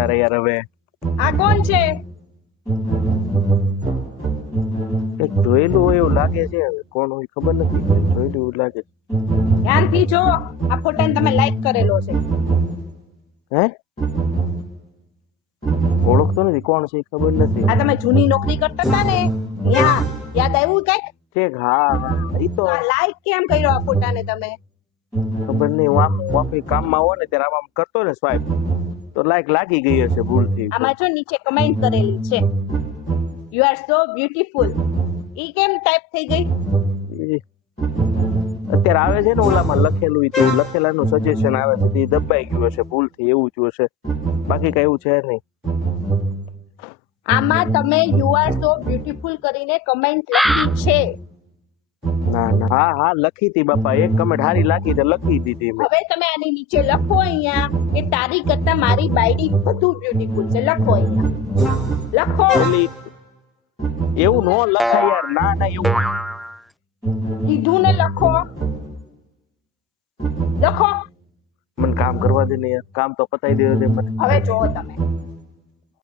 તારે યાર હવે આ કોણ છે? એક જોયેલું હોય એવું લાગે છે, હવે કોણ હોય ખબર નથી, જોયેલું એવું લાગે છે. ધ્યાનથી જો, આ ફોટાને તમે લાઈક કરેલો છે. હે ઓળખતો નથી કોણ છે, ખબર નથી. આ તમે જૂની નોકરી કરતા હતા ને ત્યાં યાદ આવ્યું કઈક? ઠીક, હા ઈ તો લાઈક કેમ કર્યો આ ફોટાને તમે? ખબર નહીં. હું આમ કામમાં હોય ને ત્યારે આમ કરતો ને સ્વાઈપ, તો લાઈક લાગી ગઈ હશે ભૂલથી. આમાં જો નીચે કમેન્ટ કરેલી છે, યુ આર સો બ્યુટીફુલ. ઈ કેમ ટાઈપ થઈ ગઈ? અત્યારે આવે છે ને ઓલામાં લખેલું, તે લખેલાનું સજેશન આવે છે, તે દબાઈ ગયું હશે ભૂલથી, એવું જ હશે, બાકી કઈ એવું છે નહીં. આમાં તમે યુ આર સો બ્યુટીફુલ કરીને કમેન્ટ લખી છે. ના ના, હા હા લખી હતી બાપા, એક કમેન્ટ હારી લાગી તો લખી દીધી મેં. હવે તમે આની નીચે લખો અહીંયા કે તારી કરતા મારી બાયડી વધુ બ્યુટીફુલ છે. લખો અહીંયા, લખો. એવું નો લખાય યાર, ના ના એવું કીધું ને લખો, લખો. મને કામ કરવા દે ને યાર, કામ તો પતાઈ દે મને. હવે જોવો તમે,